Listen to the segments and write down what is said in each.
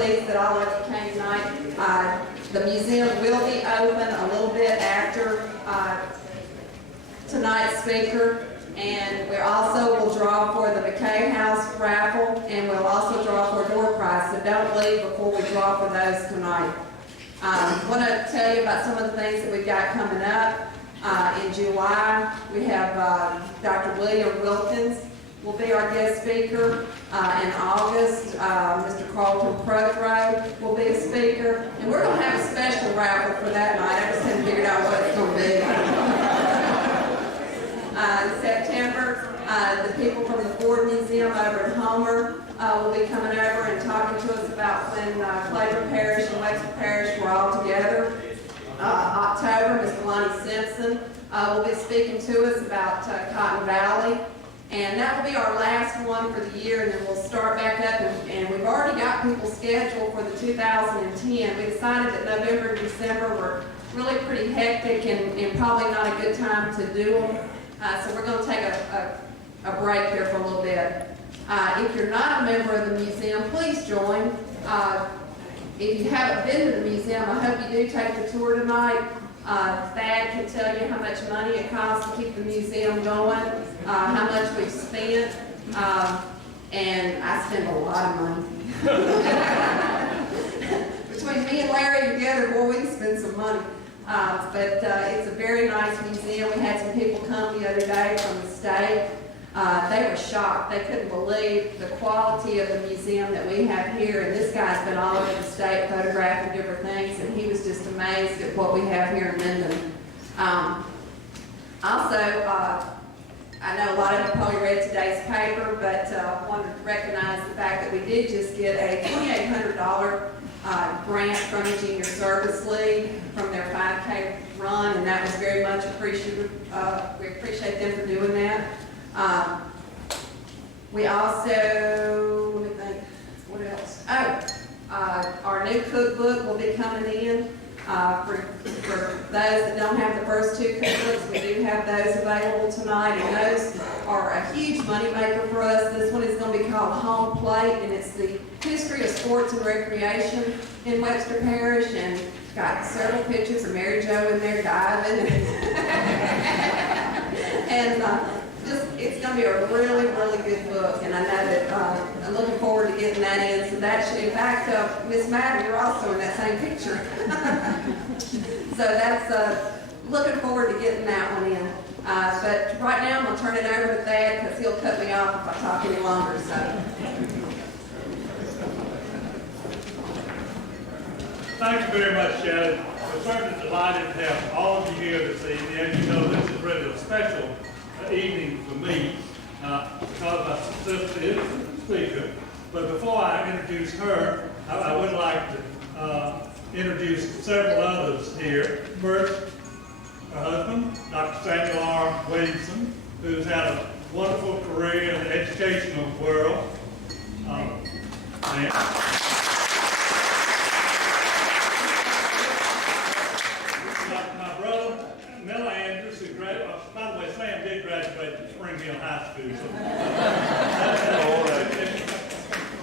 pleased that all of you came tonight. The museum will be open a little bit after tonight's speaker, and we also will draw for the McKay House raffle, and we'll also draw for a door prize, so don't leave before we draw for those tonight. I want to tell you about some of the things that we've got coming up. In July, we have Dr. William Wilkins will be our guest speaker. In August, Mr. Carlton Prothrow will be a speaker, and we're going to have a special raffle for that night. I just haven't figured out what it's going to be. In September, the people from the Ford Museum over at Homer will be coming over and talking to us about when Clayton Parish and Wexford Parish were all together. October, Ms. Lonnie Simpson will be speaking to us about Cotton Valley. And that will be our last one for the year, and then we'll start back up, and we've already got people scheduled for the 2010. We decided that November and December were really pretty hectic and probably not a good time to do them. So we're going to take a break here for a little bit. If you're not a member of the museum, please join. If you haven't been to the museum, I hope you do take the tour tonight. Thad can tell you how much money it costs to keep the museum going, how much we've spent, and I spend a lot of money. Between me and Larry together, boy, we can spend some money. But it's a very nice museum. We had some people come the other day from the state. They were shocked. They couldn't believe the quality of the museum that we have here. And this guy's been all over the state photographing different things, and he was just amazed at what we have here in Minden. I know a lot of you probably read today's paper, but I wanted to recognize the fact that we did just get a $2,800 grant from the Junior Service League from their 5K run, and that was very much appreciated. We appreciate them for doing that. We also, let me think, what else? Our new cookbook will be coming in. For those that don't have the first two cookbooks, we do have those available tonight, and those are a huge moneymaker for us. This one is going to be called Home Plate, and it's the history of sports and recreation in Webster Parish, and it's got several pictures of Mary Jo in there diving. And it's going to be a really, really good book, and I know that I'm looking forward to getting that in. So that should, in fact, Miss Madden, you're also in that same picture. So that's looking forward to getting that one in. But right now I'm going to turn it over to Thad because he'll cut me off if I talk any longer. So. Thank you very much, Shannon. We're certainly delighted to have all of you here this evening. As you know, this is really a special evening for me because my sister is the speaker. But before I introduce her, I would like to introduce several others here. First, her husband, Dr. Samuel R. Williamson, who's had a wonderful career in the educational world. My brother, Miller Andress, who graduated, by the way, Sam did graduate from Spring Hill High School,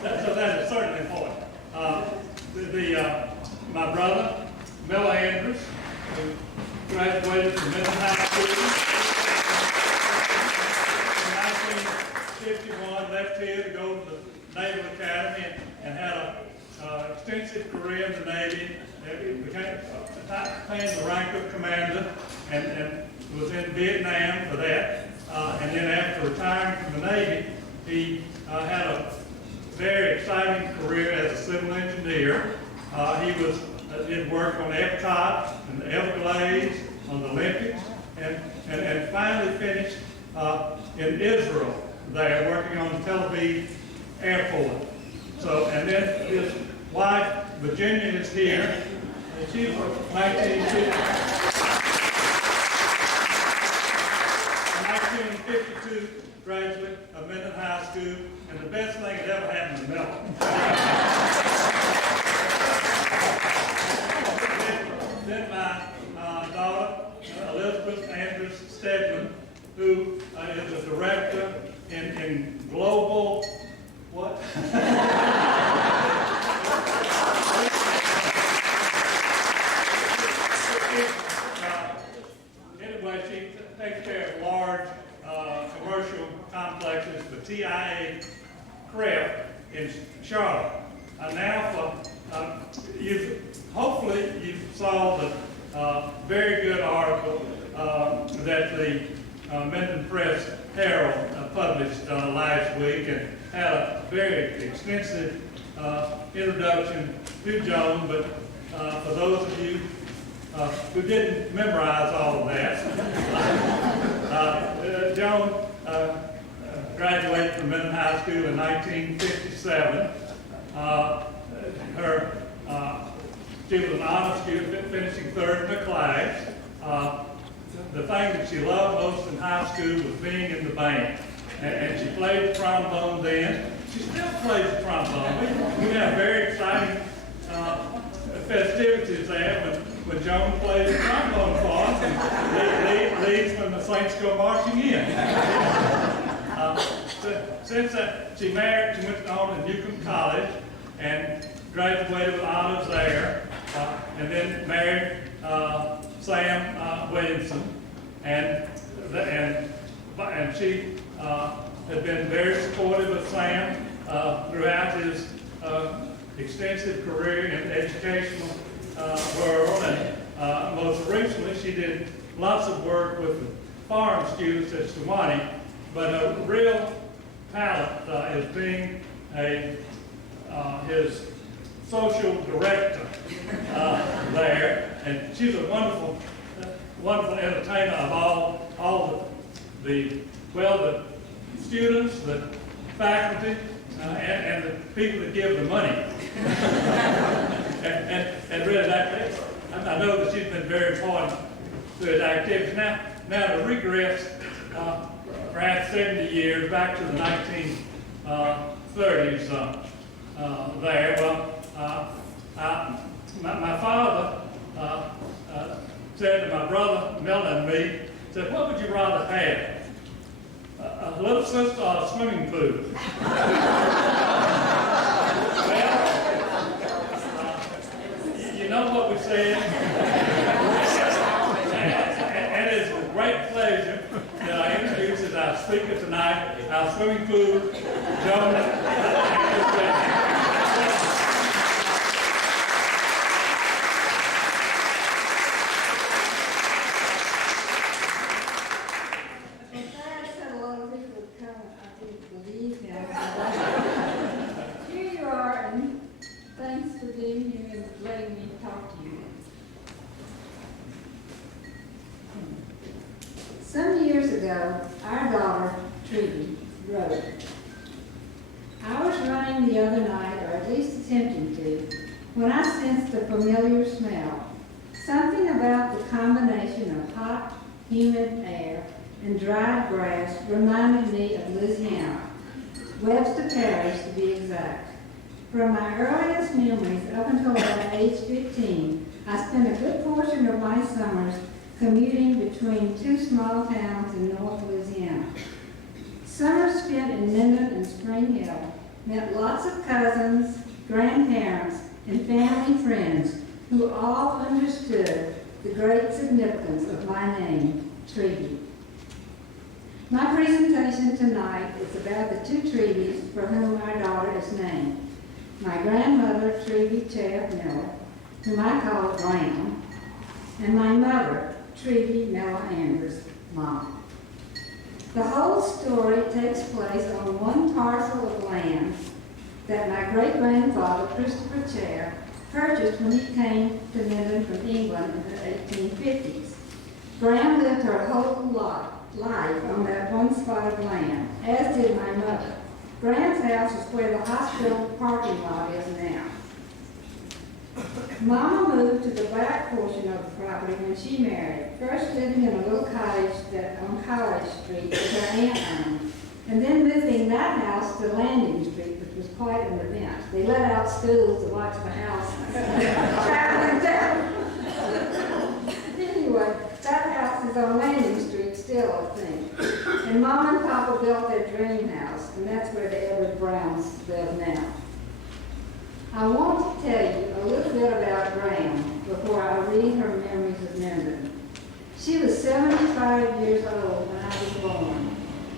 so that is certainly important. My brother, Miller Andress, who graduated from Minden High School in 1951, left here to go to the Naval Academy and had an extensive career in the Navy. He became the rank of commander and was in Vietnam for that. And then after retiring from the Navy, he had a very exciting career as a civil engineer. He did work on Epcot and the Everglades, on the Olympics, and finally finished in Israel there, working on the Tel Aviv airport. So, and then his wife, Virginia, is here, and she's a 1952 graduate of Minden High School, and the best thing that ever happened to Miller. Then my daughter, Elizabeth Andress Stedman, who is a director in global, what? now hopefully you saw the very good article that the Minden Press Herald published last week, and had a very extensive introduction to Joan, but for those of you who didn't memorize all of that, Joan graduated from Minden High School in 1957. She was an honor student, finishing third in the class. The thing that she loved most in high school was being in the band. And she played the trombone then. She still plays the trombone. We have very exciting festivities there when Joan plays the trombone for us and leads when the Saints go marching in. Since she married, she went on to Newcomb College and graduated with honors there, and then married Sam Williamson, and she had been very supportive of Sam throughout his extensive career in the educational world, and most recently she did lots of work with the foreign students at Sewannee, but a real talent is being his social director there, and she's a wonderful entertainer of all the students, the faculty, and the people that give the money. and really, I know that she's been very important to his activities. Now to regress perhaps 70 years back to the 1930s there. Well, my father said to my brother Miller and me, said, "What would you rather have? A little sister or a swimming pool?" Well, you know what we said? And it's with great pleasure that I introduce as our speaker tonight, our swimming pool, Joan Andress Williamson. Here you are, and thanks for being here and letting me talk to you. Some years ago, our daughter, Treeby, wrote, "I was running the other night, or at least attempting to, when I sensed a familiar smell. Something about the combination of hot, humid air and dried grass reminded me of Louisiana, Webster Parish to be exact. From my earliest memories up until about age 15, I spent a good portion of my summers commuting between two small towns in North Louisiana. Summers spent in Minden and Spring Hill meant lots of cousins, grandparents, and family friends who all understood the great significance of my name, Treeby. My presentation tonight is about the two Treebys for whom our daughter is named. My grandmother, Treeby Chaffe Miller, whom I call Gran, and my mother, Treeby Miller Andress, Mom. The whole story takes place on one parcel of land that my great-grandfather, Christopher Chaffe, purchased when he came to Minden from England in the 1850s. Gran lived her whole life on that one spot of land, as did my mother. Gran's house is where the hospital parking lot is now. Mama moved to the back portion of the property when she married, first living in a little cottage on College Street that her aunt owned, and then moving that house to Landing Street, which was quite an event. They let out schools to watch the house traveling down. Anyway, that house is on Landing Street still, I think. And Mom and Papa built their dream house, and that's where the Edward Browns live now. I want to tell you a little bit about Gran before I read her memories of Minden. She was 75 years old when I was born.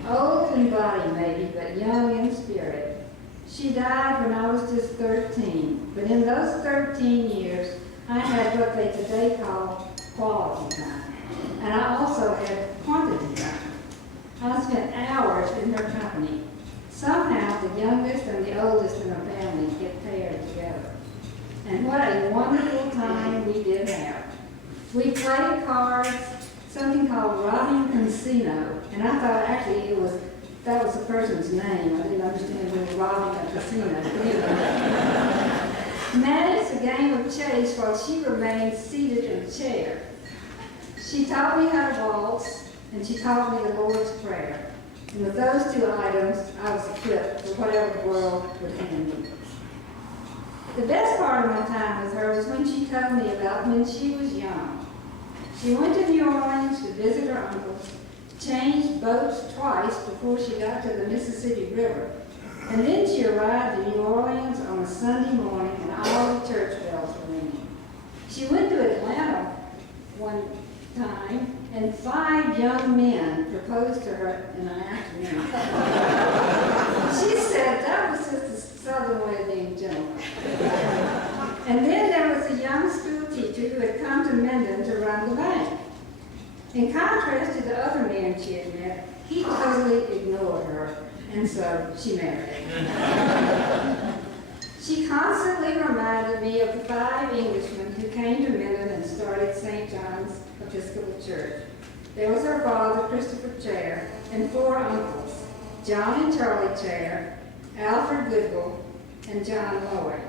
Old in body maybe, but young in spirit. She died when I was just 13, but in those 13 years, I had what they today call quality time, and I also had quantity time. I spent hours in her company. Somehow, the youngest and the oldest in the family get paired together. And what a wonderful time we did have. We played cards, something called robbing casino, and I thought actually that was the person's name. I didn't understand we were robbing a casino. Managed a game of chase while she remained seated in a chair. She taught me how to waltz, and she taught me the Lord's Prayer. And with those two items, I was equipped for whatever the world would hand me. The best part of my time with her was when she told me about when she was young. She went to New Orleans to visit her uncles, changed boats twice before she got to the Mississippi River, and then she arrived in New Orleans on a Sunday morning and all the church bells were ringing. She went to Atlanta one time, and 5 young men proposed to her in an afternoon. She said that was just a southern way of being gentleman. And then there was a young school teacher who had come to Minden to run the bank. In contrast to the other men she had met, he totally ignored her, and so she married him. She constantly reminded me of the 5 Englishmen who came to Minden and started St. John's Episcopal Church. There was her father, Christopher Chair, and 4 uncles, John and Charlie Chair, Alfred Goodwill, and John Lloyd.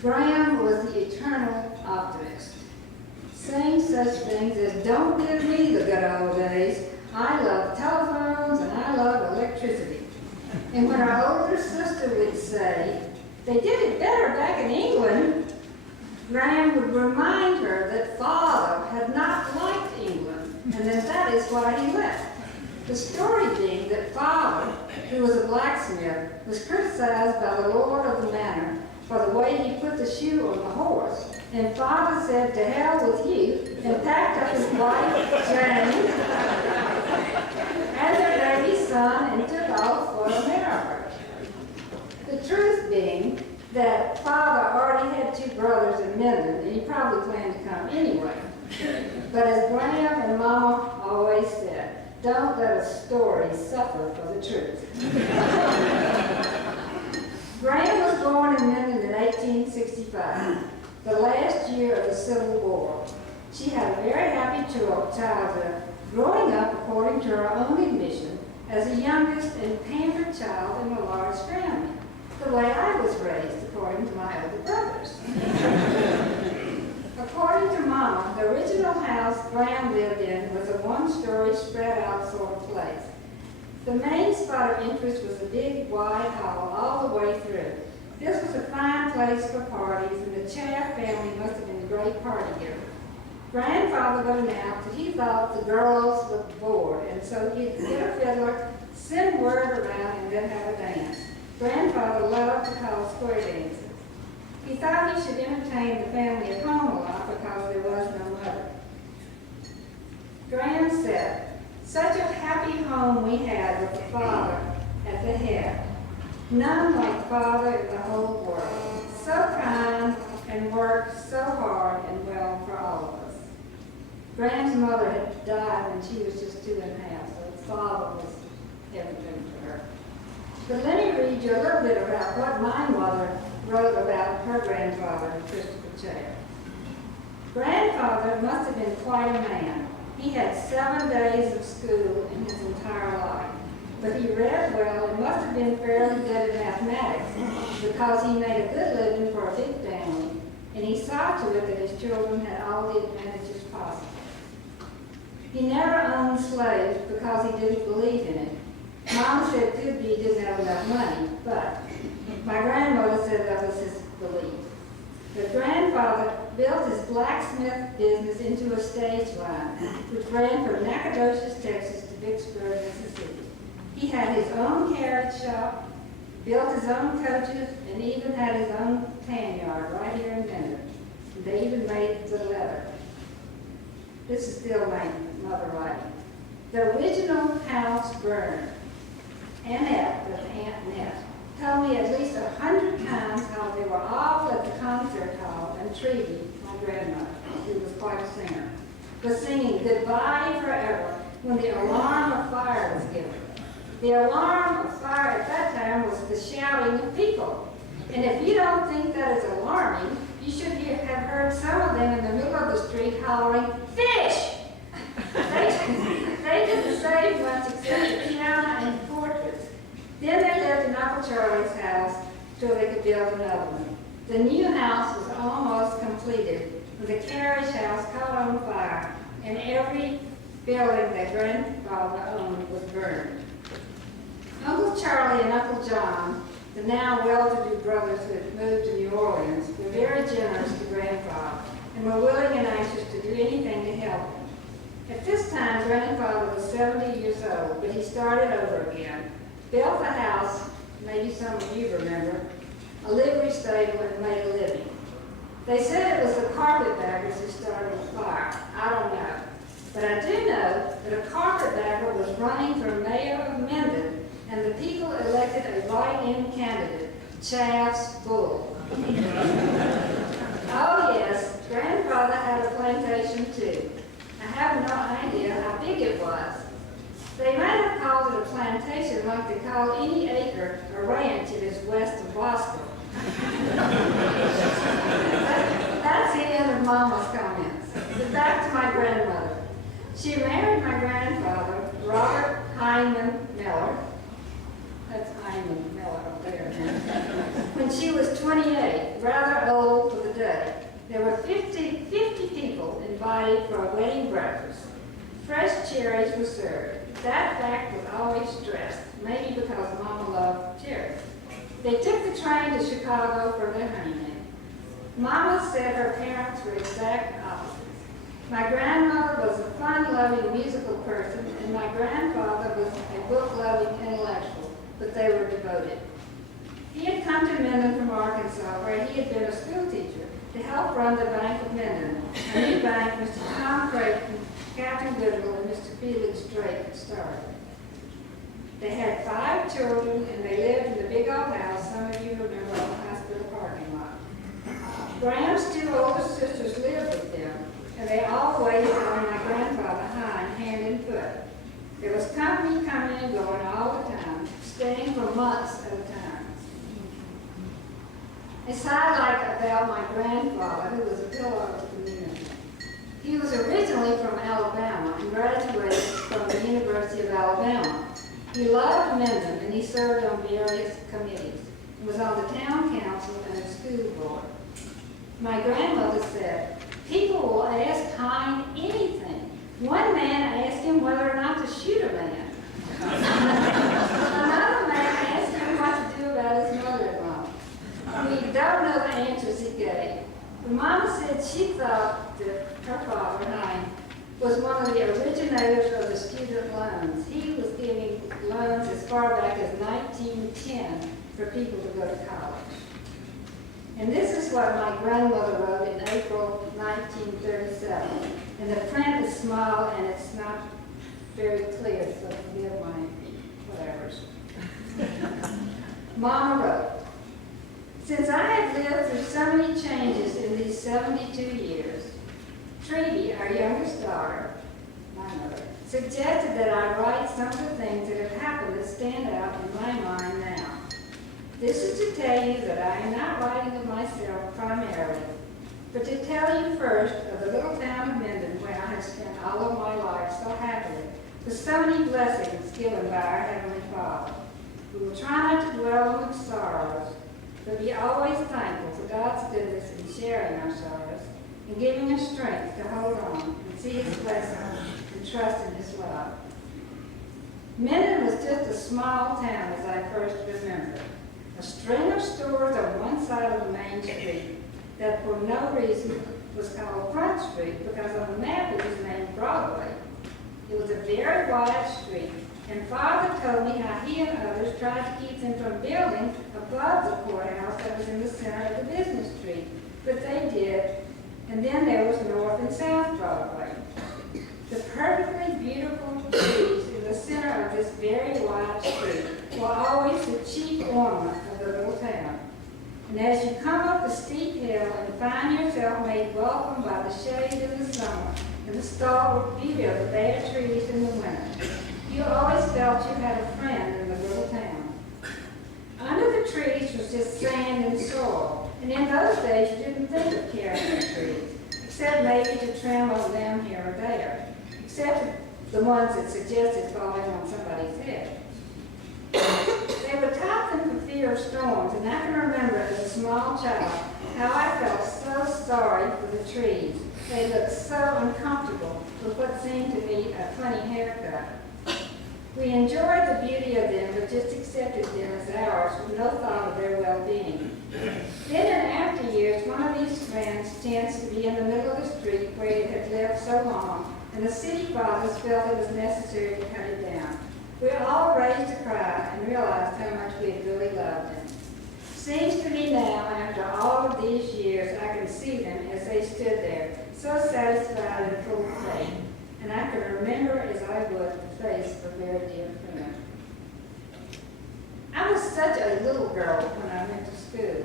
Graham was the eternal optimist, saying such things as, "Don't give me the good old days. I love telephones and I love electricity." And when our older sister would say, "They did it better back in England," Graham would remind her that Father had not liked England, and that is why he left. The story being that Father, who was a blacksmith, was criticized by the lord of the manor for the way he put the shoe on the horse, and Father said, "To hell with you," and packed up his wife, Jane, and their baby son, and took off for America. The truth being that Father already had 2 brothers in Minden, and he probably planned to come anyway. But as Graham and Mama always said, don't let a story suffer for the truth. Graham was born in Minden in 1865, the last year of the Civil War. She had a very happy childhood, growing up, according to her own admission, as the youngest and pampered child in a large family, the way I was raised, according to my older brothers. According to Mama, the original house Graham lived in was a 1-story spread out sort of place. The main spot of interest was the big wide hall all the way through. This was a fine place for parties, and the Chaffe family must have been a great party giver. Grandfather would announce that he thought the girls looked bored, and so he'd get a fiddler, send word around, and then have a dance. Grandfather loved to call square dances. He thought he should entertain the family at home a lot because there was no mother. Graham said, "Such a happy home we had with the Father at the head. None like Father in the whole world. So kind and worked so hard and well for all of us." Graham's mother had died when she was just 2 1/2, so his father was everything to her. But let me read you a little bit about what my mother wrote about her grandfather, Christopher Chair. Grandfather must have been quite a man. He had 7 days of school in his entire life, but he read well and must have been fairly good at mathematics because he made a good living for a big family, and he saw to it that his children had all the advantages possible. He never owned slaves because he didn't believe in it. Mom said it could be he didn't have enough money, but my grandmother said that was his belief. But grandfather built his blacksmith business into a stage line, which ran from Nacogdoches, Texas to Vicksburg, Mississippi. He had his own carriage shop, built his own coaches, and even had his own tan yard right here in Minden. They even made the leather. This is still my mother writing. The original house burned. Annette, that's Aunt Net, told me at least 100 times how they were all at the concert hall, and Treeby, my grandmother, who was quite a singer, was singing Goodbye Forever when the alarm of fire was given. The alarm of fire at that time was the shouting of people. And if you don't think that is alarming, you should have heard some of them in the middle of the street hollering, "Fish!" They didn't say much except piano and portraits. Then they lived in Uncle Charlie's house till they could build another one. The new house was almost completed when the carriage house caught on fire and every building that grandfather owned was burned. Uncle Charlie and Uncle John, the now well-to-do brothers who had moved to New Orleans, were very generous to grandfather and were willing and anxious to do anything to help him. At this time, grandfather was 70 years old, but he started over again, built a house, maybe some of you remember, a livery stable, and made a living. They said it was the carpetbaggers who started the fire. I don't know. But I do know that a carpetbagger was running for mayor of Minden, and the people elected a write-in candidate, Chaffe's Bull. Oh yes, grandfather had a plantation too. I have no idea how big it was. They might have called it a plantation like they call any acre a ranch that is west of Boston. That's the end of Mama's comments. But back to my grandmother. She married my grandfather, Robert Hyman Miller. That's Hyman Miller up there. When she was 28, rather old for the day. There were 50 people invited for a wedding breakfast. Fresh cherries were served. That fact was always stressed, maybe because Mama loved cherries. They took the train to Chicago for their honeymoon. Mama said her parents were exact opposites. My grandmother was a fun-loving musical person, and my grandfather was a book-loving intellectual, but they were devoted. He had come to Minden from Arkansas, where he had been a school teacher, to help run the Bank of Minden, a new bank Mr. Tom Creighton, Captain Goodwill, and Mr. Felix Drake had started. They had 5 children, and they lived in the big old house some of you remember on the hospital parking lot. Graham's 2 older sisters lived with them, and they all waited on my grandfather hand and foot. There was company coming and going all the time, staying for months at a time. A sidelight about my grandfather, who was a pillar of the community. He was originally from Alabama and graduated from the University of Alabama. He loved Minden, and he served on various committees. He was on the town council and the school board. My grandmother said, "People will ask Hein anything. One man asked him whether or not to shoot a man. Another man asked him what to do about his mother-in-law. We don't know the answers he gave. But Mama said she thought that her father, Hein, was one of the originators of the student loans. He was giving loans as far back as 1910 for people to go to college." And this is what my grandmother wrote in April 1937. And the print is small and it's not very clear, so forgive my whatevers. Mama wrote, "Since I have lived through so many changes in these 72 years, Treeby, our youngest daughter, my mother, suggested that I write some of the things that have happened that stand out in my mind now. This is to tell you that I am not writing of myself primarily, but to tell you first of the little town of Minden where I have spent all of my life so happily, with so many blessings given by our Heavenly Father. We will try not to dwell on its sorrows, but be always thankful for God's goodness in sharing our sorrows and giving us strength to hold on and see His blessings and trust in His love. Minden was just a small town as I first remember. A string of stores on one side of the main street that for no reason was called Front Street because on the map it was named Broadway. It was a very wide street, and Father told me how he and others tried to keep them from building above the courthouse that was in the center of the business street, but they did, and then there was North and South Broadway. The perfectly beautiful trees in the center of this very wide street were always the chief ornament of come up the steep hill and find yourself made welcome by the shade in the summer and the stalwart beauty of the bare trees in the winter. You always felt you had a friend in the little town. Under the trees was just sand and soil, and in those days you didn't think of caring for trees, except maybe to trim on them here or there, except the ones that suggested falling on somebody's head. They were toppling for fear of storms, and I can remember as a small child how I felt so sorry for the trees. They looked so uncomfortable with what seemed to be a funny haircut. We enjoyed the beauty of them, but just accepted them as ours with no thought of their well-being. Then in after years, one of these friends chanced to be in the middle of the street where it had lived so long, and the city fathers felt it was necessary to cut it down. We all raised a cry and realized how much we had really loved them. Seems to me now, after all of these years, I can see them as they stood there, so satisfied and full of faith. And I can remember as I would the face of a very dear friend. I was such a little girl when I went to school,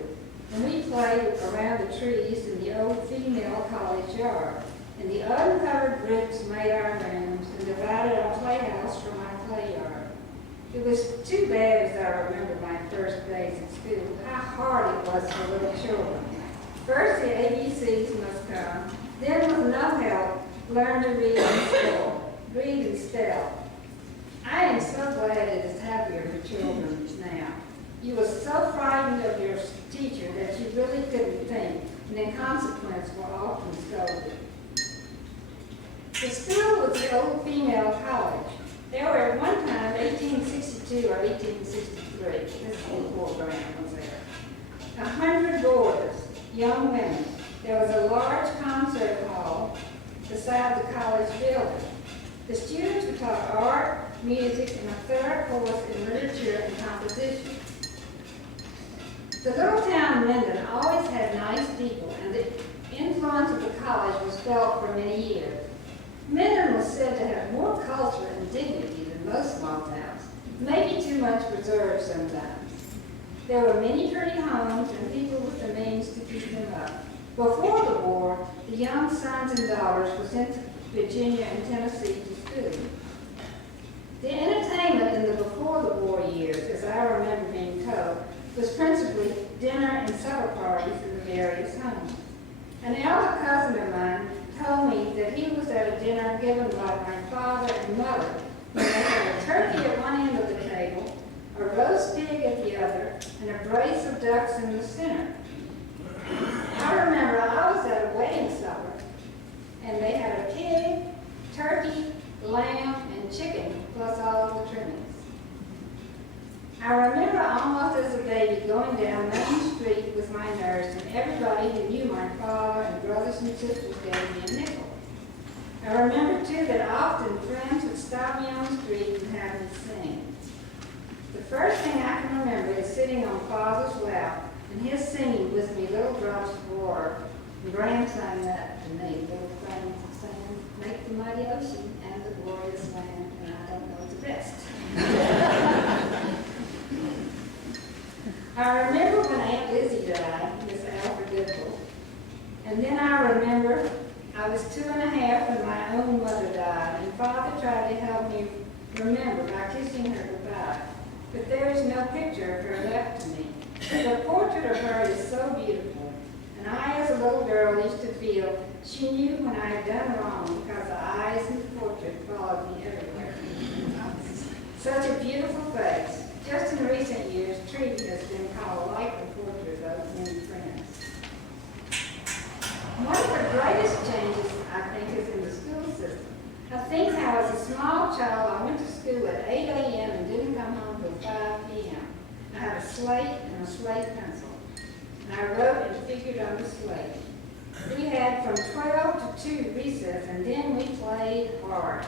and we played around the trees in the old female college yard, and the uncovered bricks made our rooms and divided our playhouse from our play yard. It was too bad, as I remember my first days at school, how hard it was for little children. First the ABCs must come, then with no help, learn to read and spell. I am so glad it is happier for children now. You were so frightened of your teacher that you really couldn't think, and in consequence were often scolded. The school was the old female college. There were at one time 1862 or 1863, this whole program was there, 100 boarders, young women. There was a large concert hall beside the college building. The students were taught art, music, and a third course in literature and composition. The little town of Minden always had nice people, and the influence of the college was felt for many years. Minden was said to have more culture and dignity than most small towns, maybe too much reserve sometimes. There were many pretty homes and people with the means to keep them up. Before the war, the young sons and daughters were sent to Virginia and Tennessee to school. The entertainment in the before the war years, as I remember being told, was principally dinner and supper parties in the various homes. An elder cousin of mine told me that he was at a dinner given by my father and mother when they had a turkey at one end of the table, a roast pig at the other, and a brace of ducks in the center. I remember I was at a wedding supper, and they had a pig, turkey, lamb, and chicken, plus all of the trimmings. I remember almost as a baby going down Main Street with my nurse, and everybody who knew my father and brothers and sisters gave me a nickel. I remember, too, that often friends would stop me on the street and have me sing. The first thing I can remember is sitting on Father's lap and his singing with me Little Drops of Water, and Graham sang that to me, little things saying, make the mighty ocean and the glorious land, and I don't know the rest. I remember when Aunt Lizzie died, Miss Alfred Goodall, and then I remember I was 2½ when my own mother died, and Father tried to help me remember by kissing her goodbye, but there is no picture of her left to me. The portrait of her is so beautiful, and I, as a little girl, used to feel she knew when I had done wrong because the eyes in the portrait followed me everywhere. Such a beautiful face. Just in recent years, Treeby has been called a likely portrait of many friends. One of the greatest changes, I think, is in the school system. I think how as a small child I went to school at 8 a.m. and didn't come home till 5 p.m. I had a slate and a slate pencil, and I wrote and figured on the slate. We had from 12 to 2 recess, and then we played hard.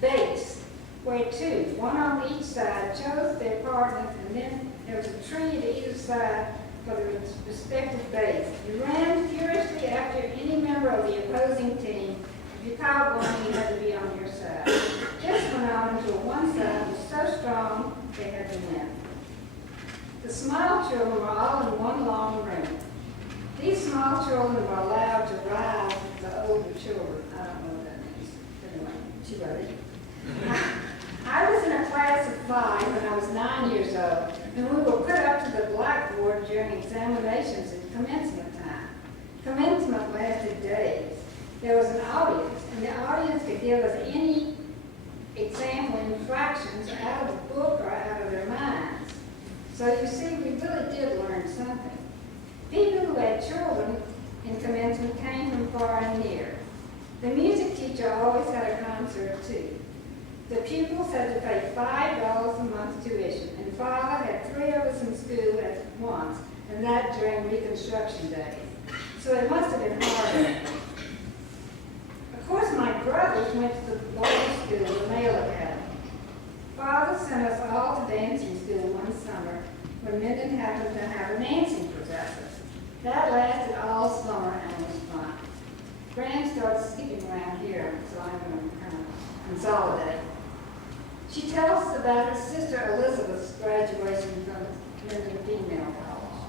Bass, where 2, one on each side, chose their partners, and then there was a tree to either side for the respective base. You ran furiously after any member of the opposing team. If you caught one, you had to be on your side. Just went on until one side was so strong they had to win. The small children were all in one long room. children were allowed to ride with the older children. I don't know what that means. Anyway, she wrote it. I was in a class of 5 when I was 9 years old, and we were put up to the blackboard during examinations and commencement time. Commencement lasted days. There was an audience, and the audience could give us any example fractions out of the book or out of their minds. So you see, we really did learn something. People who had children in commencement came from far and near. The music teacher always had a concert too. The pupils had to pay $5 a month tuition, and Father had 3 of us in school at once, and that during Reconstruction days. So it must have been hard. Of course, my brothers went to the boys' school, the male academy. Father sent us all to dancing school one summer when Minden happened to have a dancing professor. That lasted all summer and was fun. Gran started skipping around here, so I'm going to kind of consolidate. She tells us about her sister Elizabeth's graduation from Minden Female College.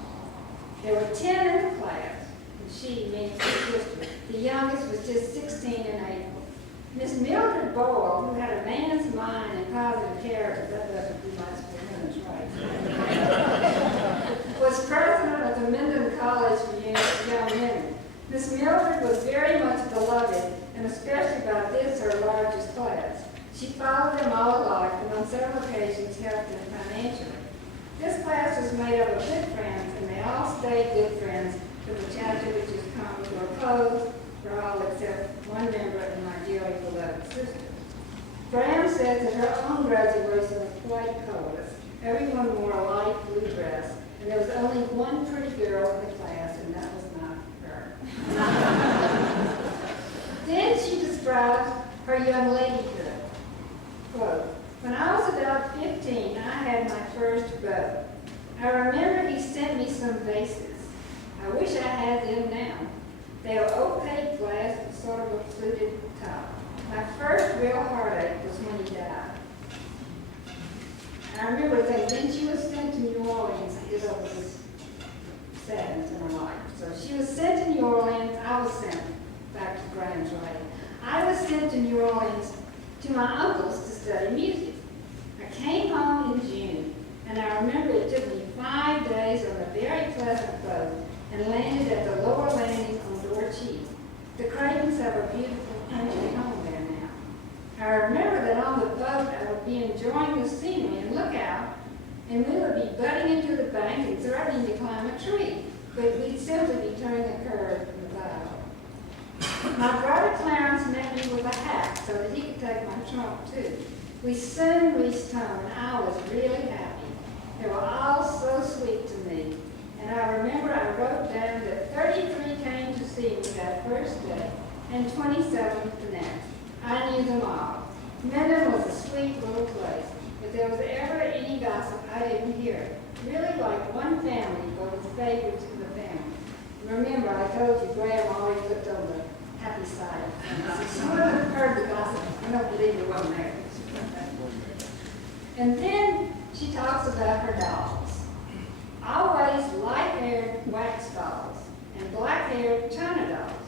There were 10 in the class, and she means her sister. The youngest was just 16 in April. Miss Mildred Boyle, who had a man's mind and positive character, that doesn't do much for women's rights, was president of the Minden College for Young Women. Miss Mildred was very much beloved, and especially by this, her largest class. She followed them all alike, and on several occasions helped them financially. This class was made up of good friends, and they all stayed good friends till the chapter which has come to a close for all except one member and my dearly beloved sister. Graham says that her own graduation was quite colorless. Everyone wore a light blue dress, and there was only one pretty girl in the class, and that was not her. Then she describes her young ladyhood. Quote, when I was about 15, I had my first bow. I remember he sent me some vases. I wish I had them now. They were opaque glass with sort of a fluted top. My first real heartache was when he died. And I remember thinking, then she was sent to New Orleans to get over this sadness in her life. So she was sent to New Orleans. I was sent back to Graham's writing. I was sent to New Orleans to my uncle's to study music. I came home in June, and I remember it took me 5 days on a very pleasant boat and landed at the lower landing on Dorcheat. The Cravens have a beautiful country home there now. I remember that on the boat I would be enjoying the scenery and look out, and we would be butting into the bank and threatening to climb a tree, but we'd simply be turning a curve in the bow. My brother Clarence met me with a hack so that he could take my trunk too. We soon reached home, and I was really happy. They were all so sweet to me. And I remember I wrote down that 33 came to see me that first day, and 27 the next. I knew them all. Minden was a sweet little place. If there was ever any gossip, I didn't hear it. Really like one family, but with favorites in the family. Remember, I told you Graham always looked on the happy side of things. She would have heard the gossip. I don't believe it wasn't there. And then she talks about her dolls. Always light-haired wax dolls and black-haired china dolls.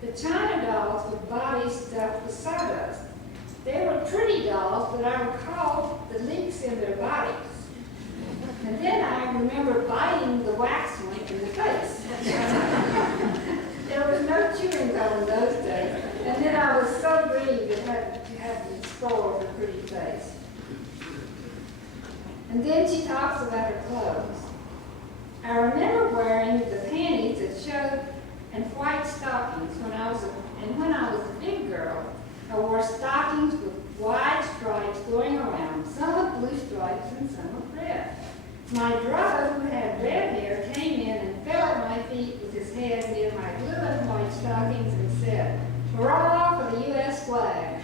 The china dolls with bodies stuffed with sawdust. They were pretty dolls, but I recall the leaks in their bodies. And then I remember biting the wax one in the face. There was no chewing gum in those days, and then I was so grieved it had to spoil her pretty face. And then she talks about her clothes. I remember wearing the panties that showed and white stockings when I was a big girl. I wore stockings with wide stripes going around, some with blue stripes and some with red. My brother, who had red hair, came in and fell at my feet with his head near my blue and white stockings and said, "Hurrah for the U.S. flag."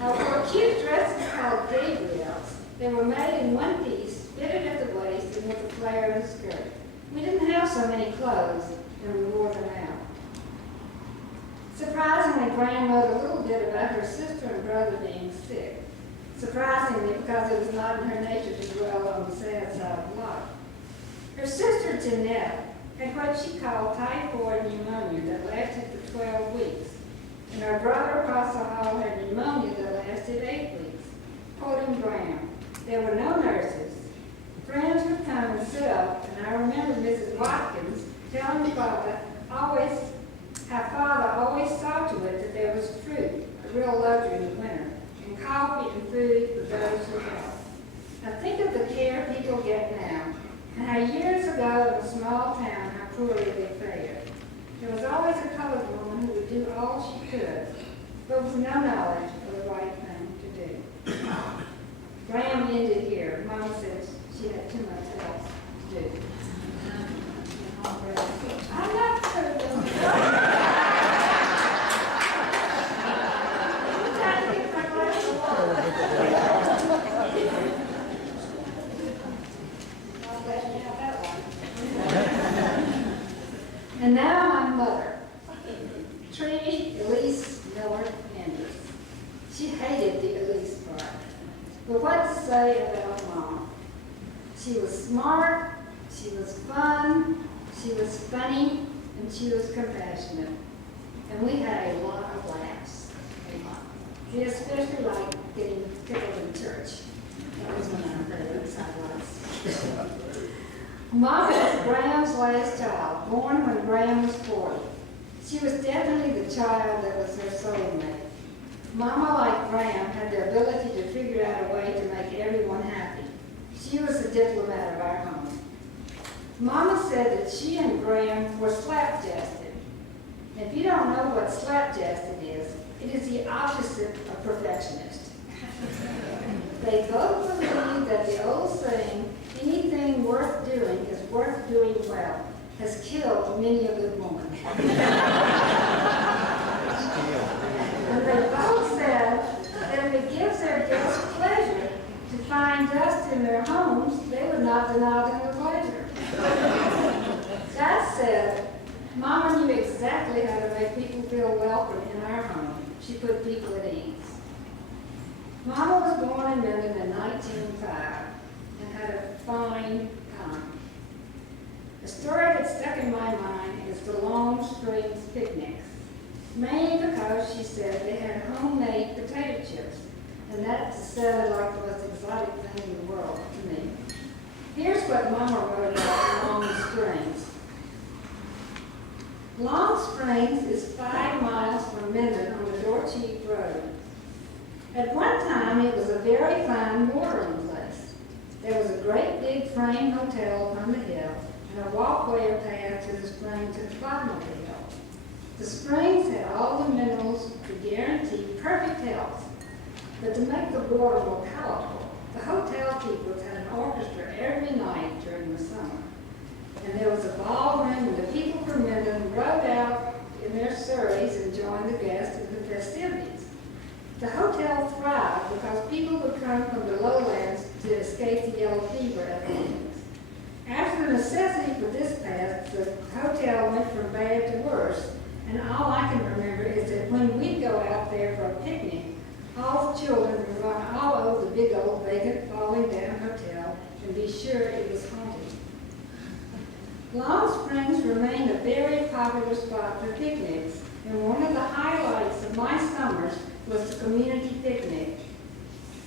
I wore cute dresses called Gabriels. They were made in one piece, fitted at the waist and with a flare in the skirt. We didn't have so many clothes, and we wore them out. Surprisingly, Gran wrote a little bit about her sister and brother being sick. Surprisingly, because it was not in her nature to dwell on the sad side of life. Her sister Jeanette had what she called typhoid pneumonia that lasted for 12 weeks. And her brother across the hall had pneumonia that lasted 8 weeks. Quoting Graham, there were no nurses. Friends would come and sit up, and I remember Mrs. Watkins telling her father always saw to it that there was fruit, a real luxury in the winter, and coffee and food for those who helped. Now think of the care people get now, and how years ago in a small town, how poorly they fared. There was always a colored woman who would do all she could, but with no knowledge of the right thing to do. Graham ended here. Mama says she had too much else to do. I'm not sure. And now my mother, Treeby Miller Andress. She hated the Elise part. But what to say about Mom? She was smart, she was fun, she was funny, and she was compassionate. And we had a lot of laughs. She especially liked getting tickled in church. That was when I heard it sideways. Mom was Graham's last child, born when Graham was 40. She was definitely the child that was her soulmate. Mama, like Graham, had the ability to figure out a way to make everyone happy. She was the diplomat of our home. Mama said that she and Graham were slapjasted. If you don't know what slapjasted is, it is the opposite of perfectionist. They both believe that the old saying, anything worth doing is worth doing well, has killed many a good woman. And they both said that if it gives their guests pleasure to find dust in their homes, they would not deny them the pleasure. That said, Mama knew exactly how to make people feel welcome in our home. She put people at ease. Mama was born in Minden in 1905 and had a fine time. The story that stuck in my mind is the Long Springs picnics, mainly because she said they had homemade potato chips, and that sounded like the most exotic thing in the world to me. Here's what Mama wrote about Long Springs. Long Springs is 5 miles from Minden on the Dorcheat Road. At one time, it was a very fine watering place. There was a great big frame hotel upon the hill and a walkway or path to the spring to the bottom of the hill. The springs had all the minerals to guarantee perfect health. But to make the water more palatable, the hotel keepers had an orchestra every night during the summer. And there was a ballroom and the people from Minden rode out in their surreys and joined the guests in the festivities. The hotel thrived because people would come from the lowlands to escape the yellow fever epidemics. After the necessity for this passed, the hotel went from bad to worse, and all I can remember is that when we'd go out there for a picnic, all the children would run all over the big old vacant falling down hotel and be sure it was haunted. Long Springs remained a very popular spot for picnics, and one of the highlights of my summers was the community picnic.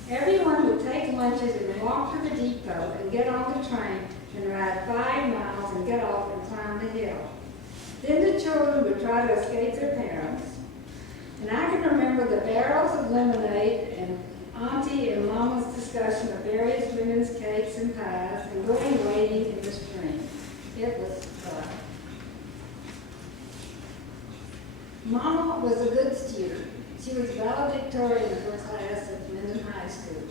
Everyone would take lunches and walk to the depot and get on the train and ride 5 miles and get off and climb the hill. Then the children would try to escape their parents. And I can remember the barrels of lemonade and Auntie and Mama's discussion of various women's cakes and pies and going wading in the stream. It was fun. Mama was a good student. She was valedictorian of her class at Minden High School.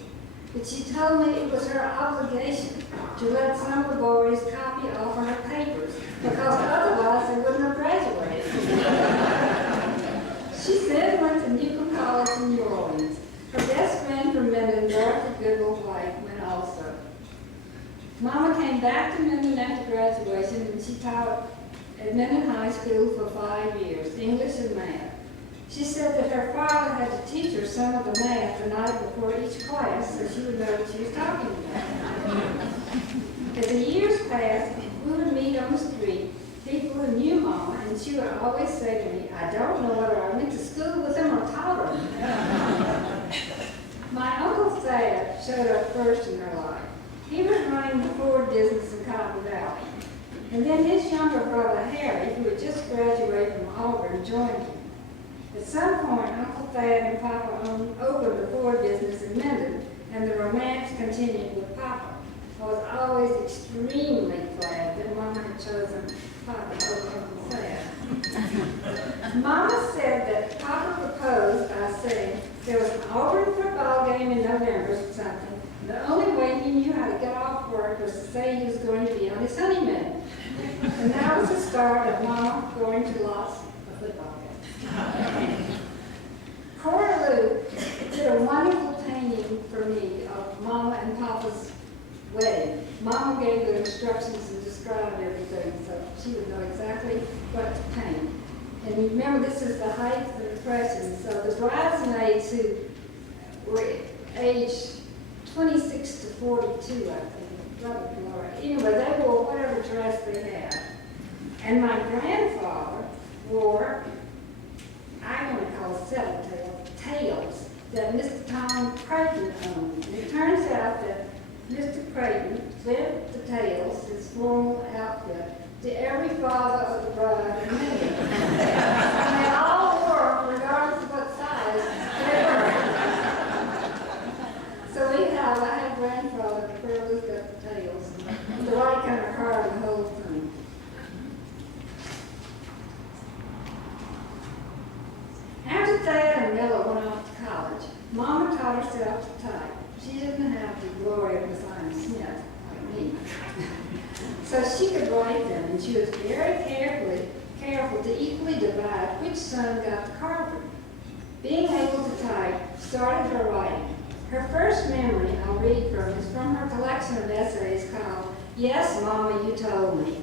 But she told me it was her obligation to let some of the boys copy off of her papers because otherwise they wouldn't have graduated. She then went to Newcomb College in New Orleans. Her best friend from Minden, Dorcheat, went also. Mama came back to Minden after graduation and she taught at Minden High School for 5 years, English and math. She said that her father had to teach her some of the math the night before each class so she would know what she was talking about. As the years passed, we would meet on the street people who knew Mama, and she would always say to me, I don't know whether I went to school with him or taught him. My Uncle Thad showed up first in her life. He was running the Ford business in Cotton Valley. And then his younger brother, Harry, who had just graduated from Auburn, joined him. At some point, Uncle Thad and Papa opened the Ford business in Minden, and the romance continued with Papa. I was always extremely glad that Mama had chosen Papa over Uncle Thad. Mama said that Papa proposed by saying there was an Auburn football game in November or something. The only way he knew how to get off work was to say he was going to be on his honeymoon. And that was the start of Mama going to lots of football games. Cora Lou did a wonderful painting for me of Mama and Papa's wedding. Mama gave the instructions and described everything, so she would know exactly what to paint. And you remember, this is the height of the Depression, so the bridesmaids who were aged 26 to 42, I think. Anyway, they wore whatever dress they had. And my grandfather wore, I want to call it saddle tails that Mr. Tom Creighton owned. And it turns out that Mr. Creighton lent the tails, his formal outfit, to every father of the bride and me. And they all wore, regardless of what size they were. So I had grandfather probably got the tails, the right kind of car and the whole thing. After Thad and Miller went off to college, Mama taught herself to type. She didn't have the glory of Miss Anna Smith like me. So she could write them, and she was very careful to equally divide which son got the carpet. Being able to type started her writing. Her first memory I'll read from is from her collection of essays called Yes, Mama, You Told Me.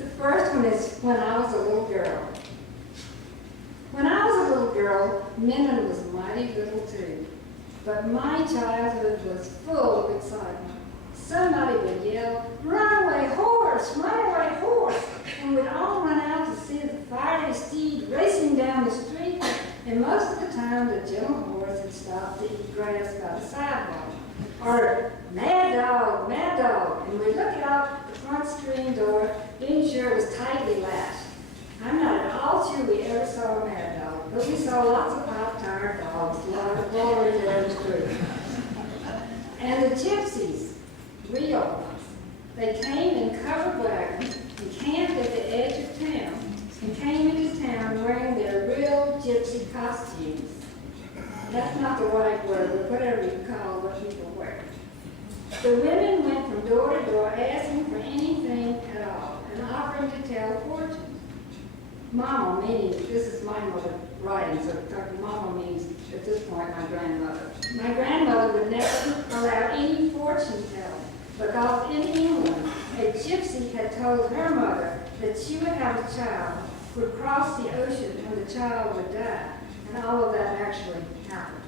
The first one is When I Was a Little Girl. When I was a little girl, Minden was mighty little too. But my childhood was full of excitement. Somebody would yell, run away horse, and we'd all run out to see the fiery steed racing down the street, and most of the time the gentle horse had stopped to eat grass by the sidewalk. Or, mad dog, and we'd look out the front screen door, being sure it was tightly latched. I'm not at all sure we ever saw a mad dog, but we saw lots of hot-tired dogs wandering down the street. And the gypsies, real ones, they came in covered wagons and camped at the edge of town and came into town wearing their real gypsy costumes. That's not the right word, but whatever you call what people wear. The women went from door to door asking for anything at all and offering to tell fortunes. Mama, meaning, this is my mother writing, so Mama means, at this point, my grandmother. My grandmother would never allow any fortune telling, because in England, a gypsy had told her mother that she would have a child, would cross the ocean, and the child would die. And all of that actually happened.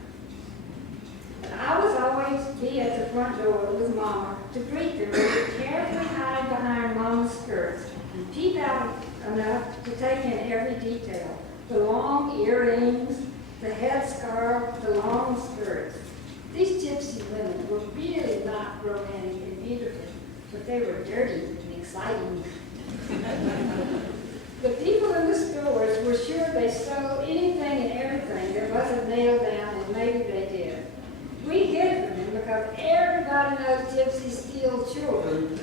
But I was always be at the front door with Mama to greet them, and would carefully hide behind Mama's skirts and peep out enough to take in every detail. The long earrings, the headscarf, the long skirts. These gypsy women were really not romantic and beautiful, but they were dirty and exciting. The people in the stores were sure they stole anything and everything that wasn't nailed down, and maybe they did. We hid from them because everybody knows gypsies steal children.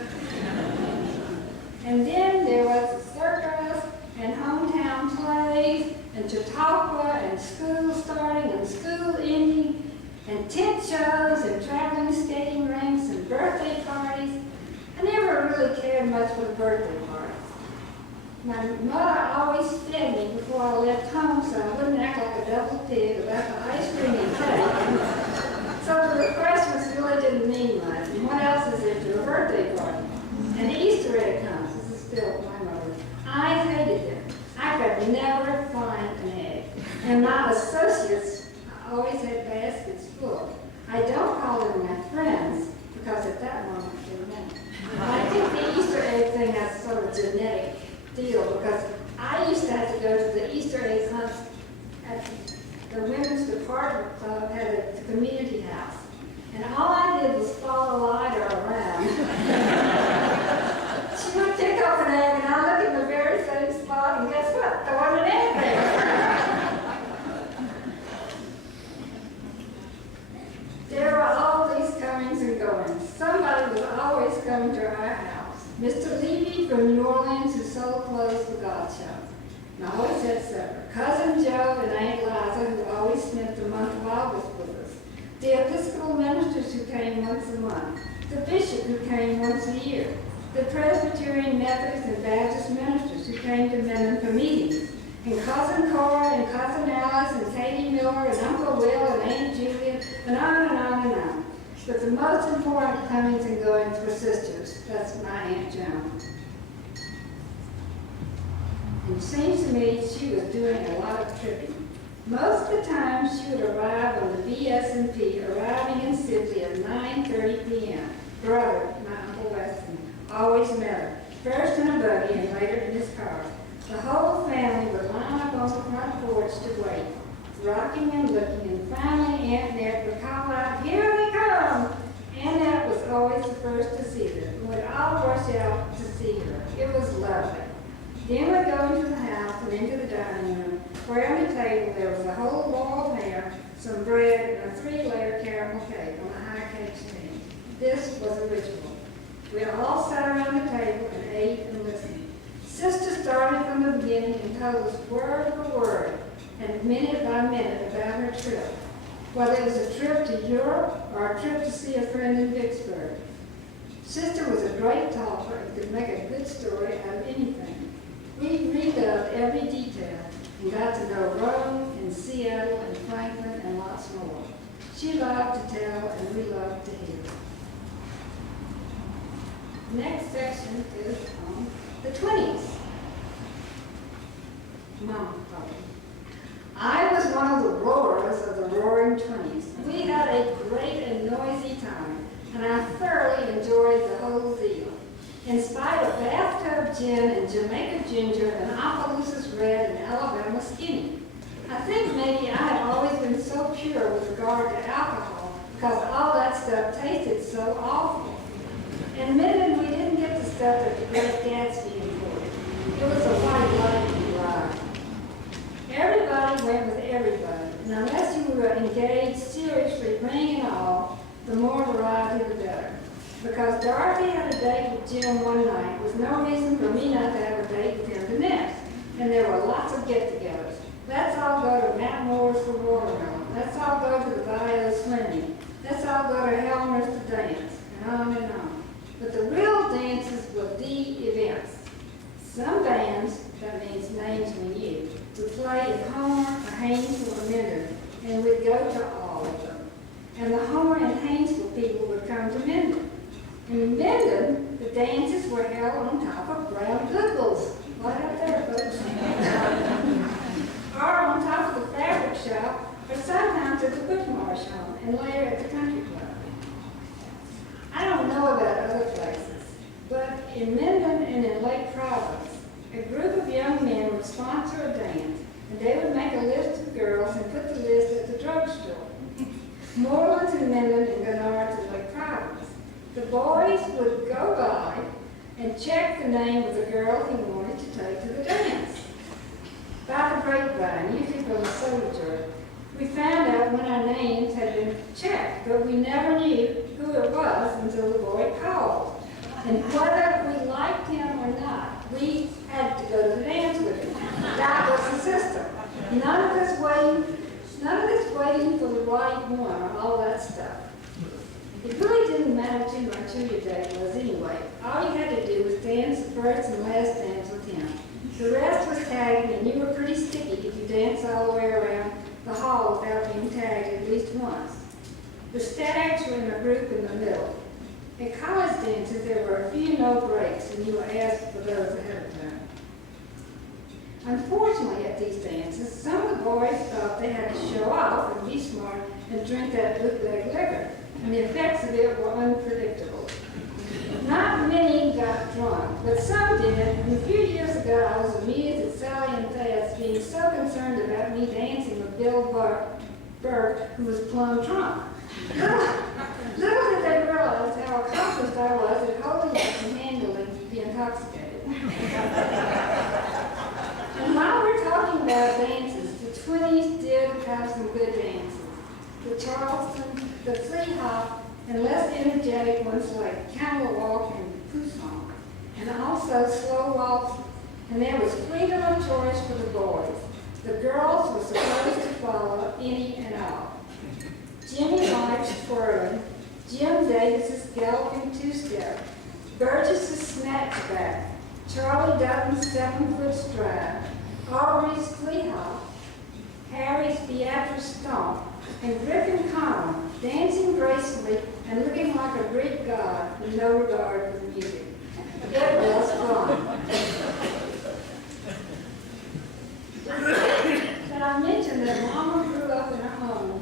And then there was the circus and hometown plays and Chautauqua and school starting and school ending and tent shows and traveling skating rinks and birthday parties. I never really cared much for the birthday parties. My mother always fed me before I left home so I wouldn't act like a double pig about the ice cream and cake. So the refreshments really didn't mean much. And what else is there to a birthday party? And Easter egg hunts, this is still my mother. I hated them. I could never find an egg. And my associates always had baskets full. I don't call them my friends because at that moment they were. I think the Easter egg thing has sort of genetic deal because I used to have to go to the Easter egg hunts at the Women's Department Club had a community house. And all I did was follow Ida around. She would pick up an egg and I'd look in the very same spot and guess what? There wasn't an egg there. There were all these comings and goings. Somebody was always coming to our house. Mr. Levy from New Orleans who sold clothes for God Show. And I always had supper. Cousin Joe and Aunt Liza who always spent the month of August with us. The Episcopal ministers who came once a month. The bishop who came once a year. The Presbyterian, Methodist, and Baptist ministers who came to Minden for meetings. And Cousin Cora and Cousin Alice and Katie Miller and Uncle Will and Aunt Julia and on and on and on. But the most important comings and goings were sisters. That's my Aunt Joan. And it seems to me she was doing a lot of tripping. Most of the time she would arrive on the BS&P, arriving in Sibley at 9:30 p.m. Brother, my Uncle Weston, always met her, first in a buggy and later in his car. The whole family would line up on the front porch to wait, rocking and looking, and finally Aunt Ned would call out, "Here they come!" Aunt Ned was always the first to see them, and would all rush out to see her. It was lovely. Then we'd go into the house and into the dining room, where on the table there was a whole bowl of ham, some bread, and a 3-layer caramel cake on a high cake stand. This was a ritual. We all sat around the table and ate and listened. Sister started from the beginning and told us word for word and minute by minute about her trip, whether it was a trip to Europe or a trip to see a friend in Vicksburg. Sister was a great talker and could make a good story out of anything. We relived every detail and got to know Rome and Seattle and Franklin and lots more. She loved to tell and we loved to hear. Next section is on the 20s. Mom, probably. I was one of the roarers of the Roaring 20s. We had a great and noisy time, and I thoroughly enjoyed the whole deal. In spite of bathtub gin and Jamaica ginger and Opelousas red and Alabama skinny. I think maybe I had always been so pure with regard to alcohol because all that stuff tasted so awful. In Minden, we didn't get the stuff that the Great Gatsby imported. It was a white lightning ride. Everybody went with everybody, and unless you were engaged seriously, ring and all, the more variety the better. Because Dorothy had a date with Jim one night, was no reason for me not to have a date with him the next. And there were lots of get-togethers. Let's all go to memoirs for watermelon. Let's all go to the Bayou swimming. Let's all go to Helmer's to dance, and on and on. But the real dances were the events. Some bands, that means names we knew, would play in Homer or Haynesville or Minden, and we'd go to all of them. And the Homer and Haynesville people would come to Minden. In Minden, the dances were held on top of brown googles. Right up there, folks. Or on top of the fabric shop, or sometimes at the Whitmarsh home, and later at the country club. I don't know about other places, but in Minden and in Lake Providence, a group of young men would sponsor a dance, and they would make a list of girls and put the list at the drugstore. Morelands in Minden and Gennard's in Lake Providence. The boys would go by and check the name of the girl he wanted to take to the dance. By the grapevine, usually from a soldier, we found out when our names had been checked, but we never knew who it was until the boy called. And whether we liked him or not, we had to go to the dance with him. That was the system. None of this waiting for the right one or all that stuff. It really didn't matter too much who your date was anyway. All you had to do was dance the first and last dance with him. The rest was tagging, and you were pretty sticky if you danced all the way around the hall without being tagged at least once. The stags were in a group in the middle. At college dances, there were a few no breaks, and you were asked for those ahead of time. Unfortunately, at these dances, some of the boys thought they had to show off and be smart and drink that bootleg liquor, and the effects of it were unpredictable. Not many got drunk, but some did, and a few years ago I was amused at Sally and Thad's being so concerned about me dancing with Bill Burke, who was plumb drunk. Little did they realize how accomplished I was at holding up and handling the intoxicated. And while we're talking about dances, the 20s did have some good dances. The Charleston, the Flea Hop, and less energetic ones like Camel Walk and Poussin, and also slow walks, and there was freedom of choice for the boys. The girls were supposed to follow any and all. Jimmy Mike's twirling, Jim Davis's galloping two-step, Burgess's snatchback, Charlie Dutton's 7-foot stride, Aubrey's flea hop, Harry's Beatrice stomp, and Griffin Connell dancing gracefully and looking like a Greek god with no regard for the music. It was fun. But I mentioned that Mama grew up in a home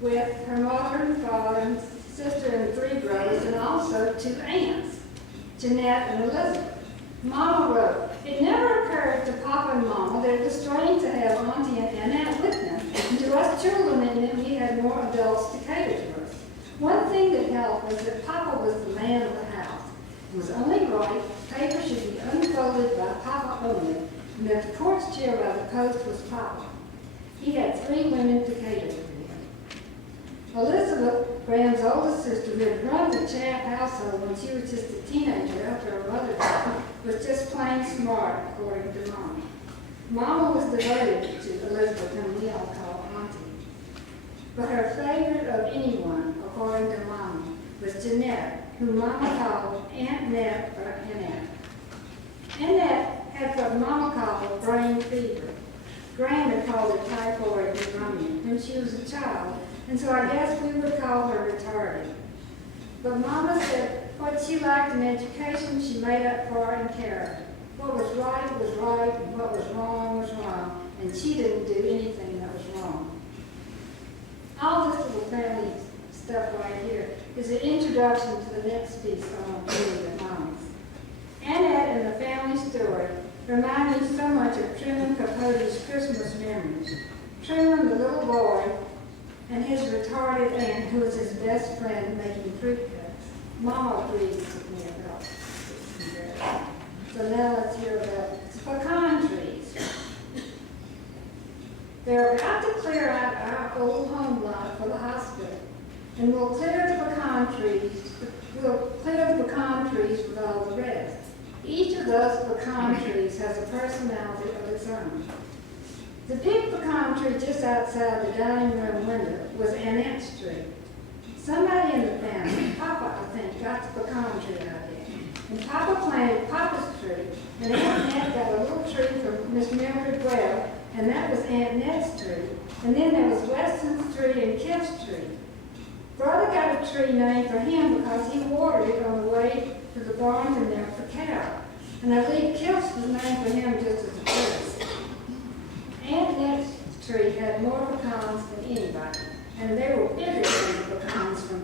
with her mother and father and sister and 3 brothers and also 2 aunts, Jeanette and Elizabeth. Mama wrote, "It never occurred to Papa and Mama that it was strange to have Auntie and Annette with them, and to us children it meant we had more adults to cater to us. One thing that helped was that Papa was the man of the house. It was only right paper should be unfolded by Papa only, and that the porch chair by the post was Papa. He had 3 women to cater to him." Elizabeth, Graham's oldest sister, who had run the Chaffe household when she was just a teenager after her mother died, was just plain smart, according to Mama. Mama was devoted to Elizabeth, whom we all call Auntie. But her favorite of anyone, according to Mama, was Jeanette, whom Mama called Aunt Nett or Annette. Annette had what Mama called brain fever. Graham had called it typhoid pneumonia when she was a child, and so I guess we would call her retarded. But Mama said what she lacked in education, she made up for in character. What was right, and what was wrong, and she didn't do anything that was wrong. All this little family stuff right here is an introduction to the next piece I want to read at Mama's. Annette and the family story remind me so much of Truman Capote's Christmas memories. Truman, the little boy, and his retarded aunt, who was his best friend, making fruit cuts. Mama agrees with me about this. So now let's hear about pecan trees. They're about to clear out our old home lot for the hospital, and we'll clear the pecan trees with all the rest. Each of those pecan trees has a personality of its own. The big pecan tree just outside the dining room window was Annette's tree. Somebody in the family, Papa I think, got the pecan tree idea. And Papa planted Papa's tree, and Aunt Nett got a little tree from Miss Mildred Webb, and that was Aunt Nett's tree. And then there was Weston's tree and Kip's tree. Brother got a tree named for him because he watered it on the way to the barn to milk the cow. And I believe Kip's was named for him just as a place. Aunt Nett's tree had more pecans than anybody, and they were bigger than the pecans from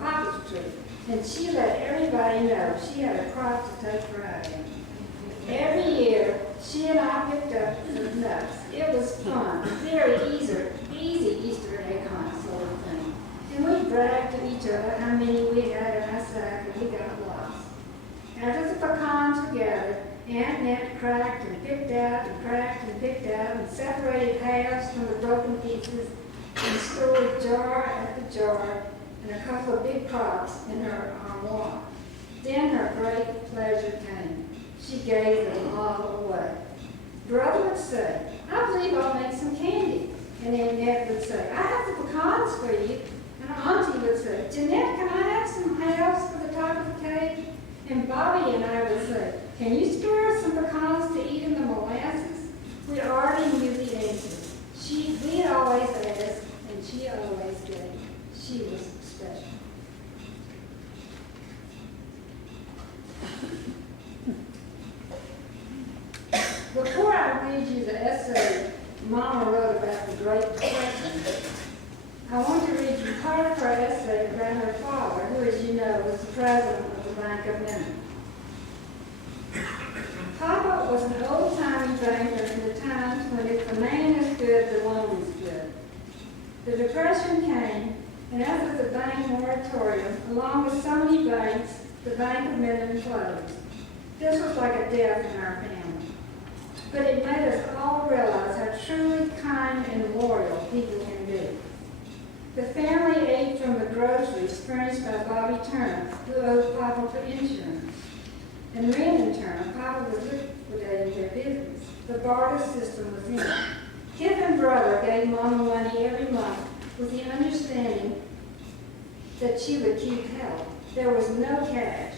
Papa's tree. And she let everybody know she had a crop to take pride in. Every year, she and I picked up the nuts. It was fun, very easy Easter egg hunt sort of thing. And we bragged to each other how many we had in our sack, and we got lost. After the pecans were gathered, Aunt Nett cracked and picked out and cracked and picked out and separated halves from the broken pieces and stored jar after jar and a couple of big crops in her armoire. Then her great pleasure came. She gave them all away. Brother would say, "I believe I'll make some candy." And Aunt Nett would say, "I have the pecans for you." And Auntie would say, "Jeanette, can I have some halves for the top of the cake?" And Bobby and I would say, "Can you spare us some pecans to eat in the molasses?" We already knew the answer. We always asked, and she always gave. She was special. Before I read you the essay Mama wrote about the Great Depression, I want to read you part of her essay about her father, who, as you know, was the president of the Bank of Minden. Papa was an old-timey banker in the times when if the man is good, the loan is good. The Depression came, and after the bank moratorium, along with so many banks, the Bank of Minden closed. This was like a death in our family. But it made us all realize how truly kind and loyal people can be. The family ate from the groceries furnished by Bobby Turner, who owed Papa for insurance. And Minden Turner, Papa was liquidating their business. The barter system was in. Kip and brother gave Mama money every month with the understanding that she would keep help. There was no cash.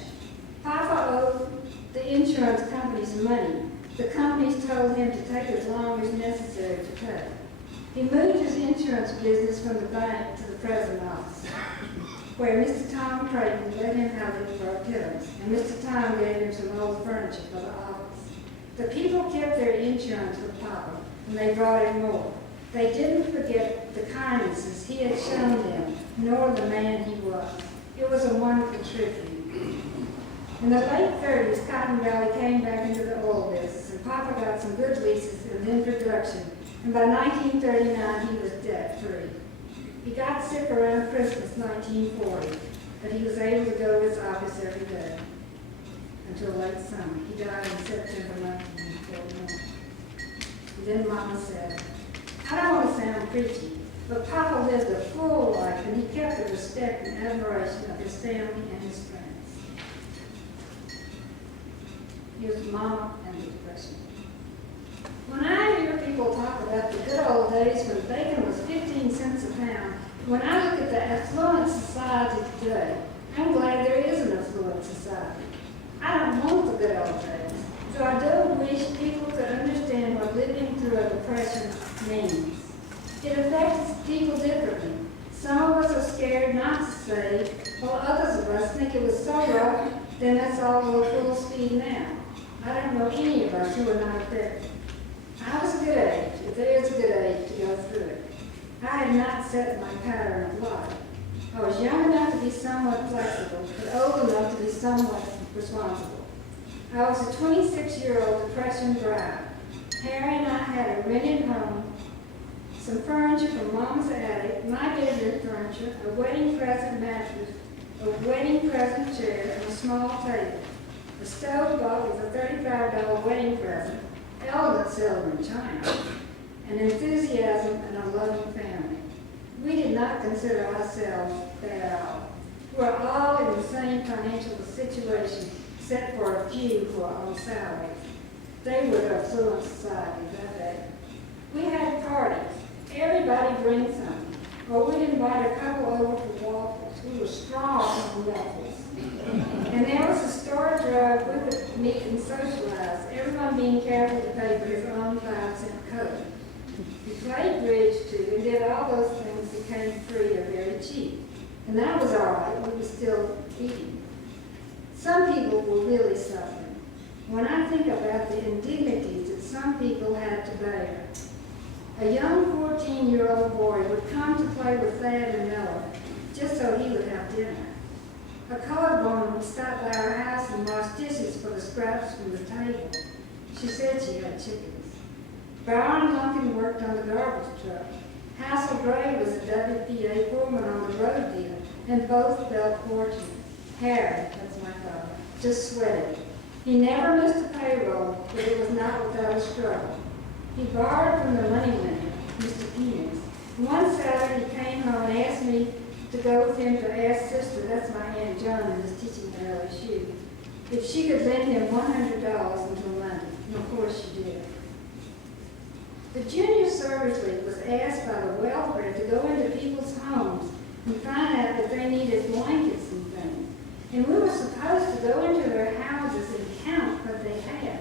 Papa owed the insurance companies money. The companies told him to take as long as necessary to pay. He moved his insurance business from the bank to the president office, where Mr. Tom Creighton let him have it for a pittance, and Mr. Tom gave him some old furniture for the office. The people kept their insurance with Papa, and they brought him more. They didn't forget the kindnesses he had shown them, nor the man he was. It was a wonderful tribute. In the late 30s, Cotton Valley came back into the oil business, and Papa got some good leases and then production, and by 1939 he was debt-free. He got sick around Christmas 1940, but he was able to go to his office every day until late summer. He died in September 1941. And then Mama said, I don't want to sound preachy, but Papa lived a full life, and he kept the respect and admiration of his family and his friends. He was Mama and the Depression. When I hear people talk about the good old days when bacon was 15 cents a pound, when I look at the affluent society today, I'm glad there is an affluent society. I don't want the good old days, so I do wish people could understand what living through a depression means. It affects people differently. Some of us are scared not to save, while others of us think it was so rough, then let's all go full speed now. I don't know any of us who are not affected. I was a good age, if there is a good age to go through it. I had not set my pattern of life. I was young enough to be somewhat flexible, but old enough to be somewhat responsible. I was a 26-year-old Depression bride. Harry and I had a rented home, some furniture from Mom's attic, my bedroom furniture, a wedding present mattress, a wedding present chair, and a small table. The stove bought was a $35 wedding present, elegant silver and china, and enthusiasm and a loving family. We did not consider ourselves bad off. We're all in the same financial situation, except for a few who are on salaries. They were the affluent society that day. We had parties. Everybody brings something. Or we'd invite a couple over for waffles. We were strong on waffles. And there was a store drug we would meet and socialize, everyone being careful to pay for his own 5-cent Coke. We played bridge too, and did all those things that came free or very cheap. And that was all right, we were still eating. Some people were really suffering. When I think about the indignities that some people had to bear, a young 14-year-old boy would come to play with Thad and Miller just so he would have dinner. A colored woman would stop by our house and wash dishes for the scraps from the table. She said she had chickens. Byron Lunkin worked on the garbage truck. Hassel Gray was a WPA foreman on the road deal, and both felt fortunate. Harry, that's my father, just sweated. He never missed a payroll, but it was not without a struggle. He borrowed from the money lender, Mr. Phoenix. One Saturday he came home and asked me to go with him to ask Sister, that's my Aunt Joan who was teaching at LSU, if she could lend him $100 until Monday. And of course she did. The Junior Service League was asked by the welfare to go into people's homes and find out that they needed blankets and things. And we were supposed to go into their houses and count what they had.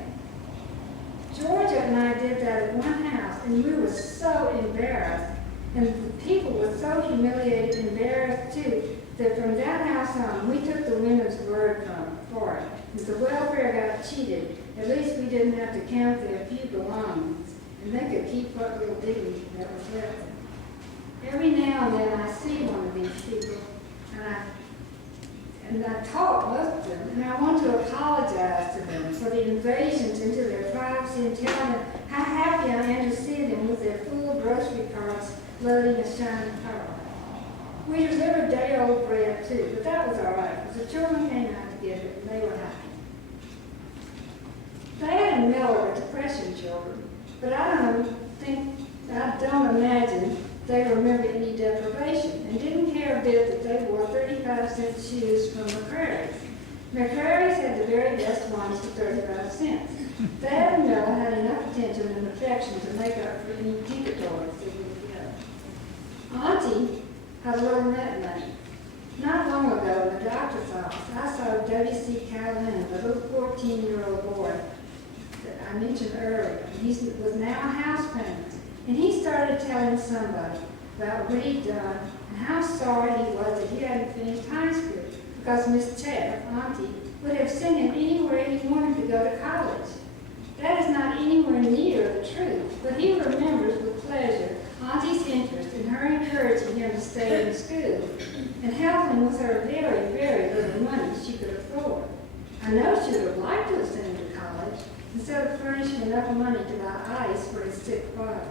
Georgia and I did that at one house, and we were so embarrassed. And the people were so humiliated and embarrassed too, that from that house on, we took the women's word for it. If the welfare got cheated, at least we didn't have to count their few belongings, and they could keep what little dignity that was left. Every now and then I see one of these people, and and I taught most of them, and I want to apologize to them for the invasions into their privacy and tell them how happy I am to see them with their full grocery carts loading a shining car. We delivered day-old bread too, but that was all right, because the children came out to get it, and they were happy. Thad and Miller were depression children, but I don't imagine they remember any deprivation, and didn't care a bit that they wore 35-cent shoes from McCrary's. McCrary's had the very best ones for 35 cents. Thad and Miller had enough attention and affection to make up for any decoys that would go. Auntie had a little rent money. Not long ago in the doctor's office, I saw W.C. Calhoun, the little 14-year-old boy that I mentioned earlier. He was now a house painter. And he started telling somebody about what he'd done and how sorry he was that he hadn't finished high school, because Miss Chaffe, Auntie, would have sent him anywhere he wanted to go to college. That is not anywhere near the truth, but he remembers with pleasure Auntie's interest in her encouraging him to stay in school and helping with her very, very little money she could afford. I know she would have liked to have sent him to college instead of furnishing enough money to buy ice for his sick father.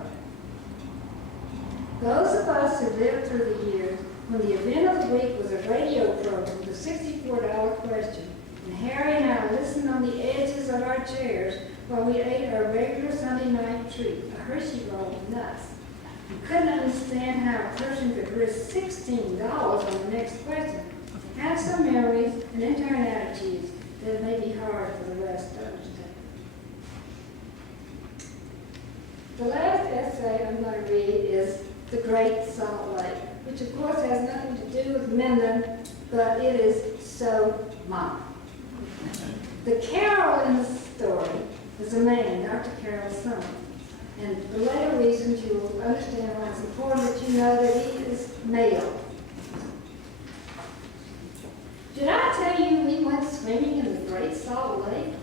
Those of us who lived through the years when the event of the week was a radio program with a $64 question, and Harry and I listened on the edges of our chairs while we ate our regular Sunday night treat, a Hershey roll with nuts. We couldn't understand how a person could risk $16 on the next question, had some memories and in-turn attitudes that may be hard for the rest to understand. The last essay I'm going to read is The Great Salt Lake, which of course has nothing to do with Minden, but it is so mine. The Carol in the story is a man, Dr. Carol's son. And for later reasons, you will understand why it's important that you know that he is male. Did I tell you we went swimming in the Great Salt Lake?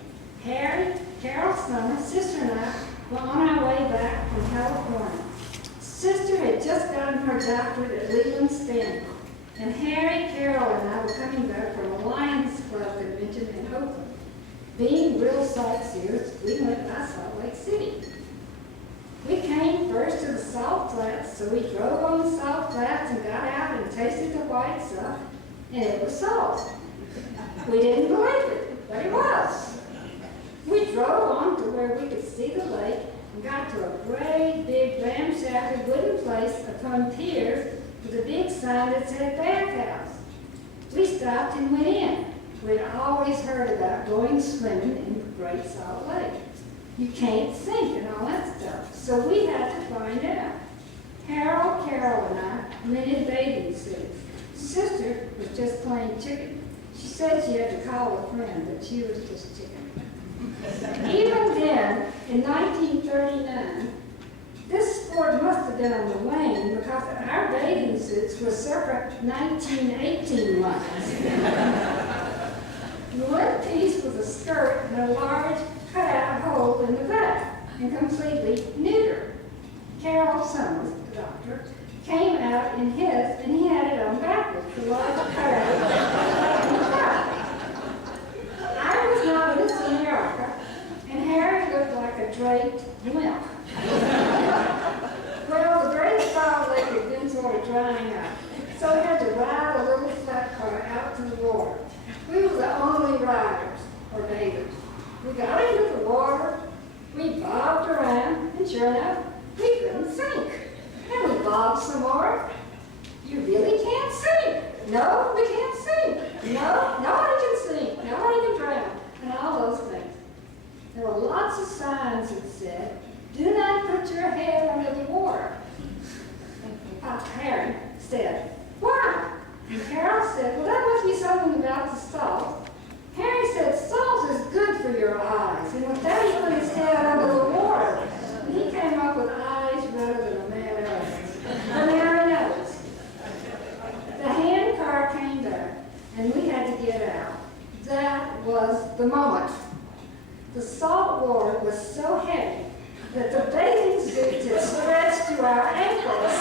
Harry, Carol's son, my sister, and I were on our way back from California. Sister had just gotten her doctorate at Leland Stanford, and Harry, Carol, and I were coming back from a Lions Club convention in Oakland. Being real sightseers, we went by Salt Lake City. We came first to the Salt Flats, so we drove on the Salt Flats and got out and tasted the white stuff, and it was salt. We didn't believe it, but it was. We drove on to where we could see the lake and got to a great big ramshackle wooden place upon piers with a big sign that said bathhouse. We stopped and went in. We'd always heard about going swimming in the Great Salt Lake. You can't sink and all that stuff, so we had to find out. Harold, Carol, and I went in bathing suits. Sister was just plain chicken. She said she had to call a friend, but she was just chicken. Even then, in 1939, this sport must have been on the wane because our bathing suits were circa 1918 ones. One piece was a skirt and a large cut-out hole in the back, and completely neuter. Carol Summers, the doctor, came out in his, and he had it on backwards, the large cutout in the back. I was not Miss America, and Harry looked like a draped limp. Well, the Great Salt Lake had been sort of drying up, so we had to ride a little flat car out to the water. We were the only riders, or bathers. We got into the water, we bobbed around, and sure enough, we couldn't sink. And we bobbed some more. You really can't sink. No, we can't sink. No, nobody can sink. Nobody can drown. And all those things. There were lots of signs that said, do not put your head under the water. And Harry said, why? And Carol said, well, that must be something about the salt. Harry said, salt is good for your eyes. And with that, he put his head under the water. And he came up with eyes better than a man else. And Harry knows. The hand car came back, and we had to get out. That was the moment. The salt water was so heavy that the bathing suits had stretched to our ankles.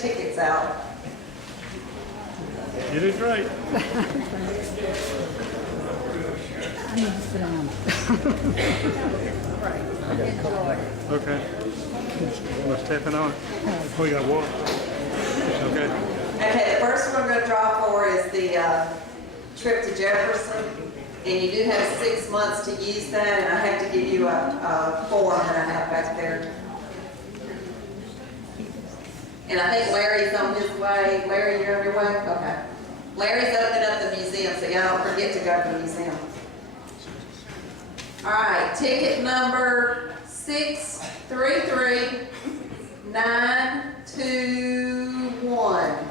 tickets out. You did great. I need to sit down. Okay. Let's tap it on. We got water. Okay. Okay, the first one we're going to draw for is the trip to Jefferson. And you do have 6 months to use that, and I have to give you a form that I have back there. And I think Larry's on his way. Larry, you're on your way? Okay. Larry's opening up the museum, so y'all don't forget to go to the museum. All right, ticket number 633921.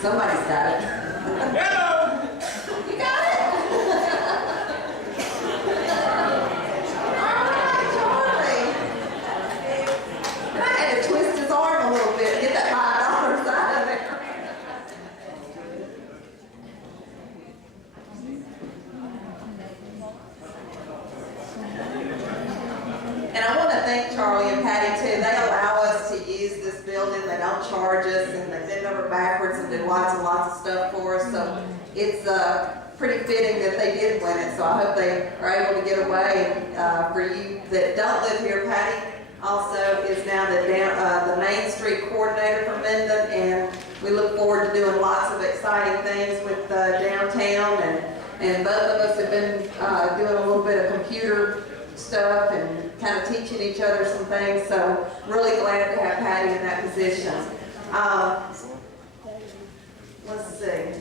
Somebody's got it. Hello! You got it? All right, Charlie. I had to twist his arm a little bit, get that $5 out of there. And I want to thank Charlie and Patty too. They allow us to use this building. They don't charge us, and they bend over backwards and do lots and lots of stuff for us. So it's pretty fitting that they did win it. So I hope they are able to get away. And for you that don't live here, Patty also is now the Main Street coordinator for Minden, and we look forward to doing lots of exciting things with downtown. And both of us have been doing a little bit of computer stuff and kind of teaching each other some things, so really glad to have Patty in that position. Let's see.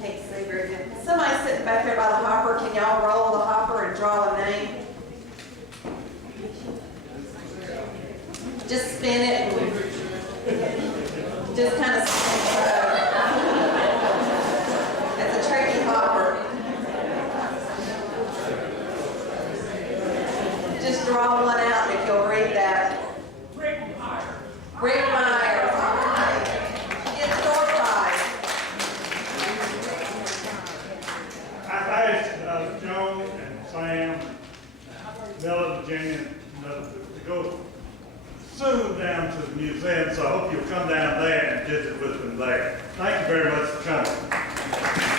Can't see very good. Somebody sitting back there by the hopper, can y'all roll the hopper and draw a name? Just spin it and just kind of it's a tricky hopper. Just draw one out if you'll read that. Grig Myers. Grig Myers. All right. Get door prize. I asked Joan and Sam, Miller, Virginia, to go soon down to the museum, so I hope you'll come down there and visit with them there. Thank you very much for coming.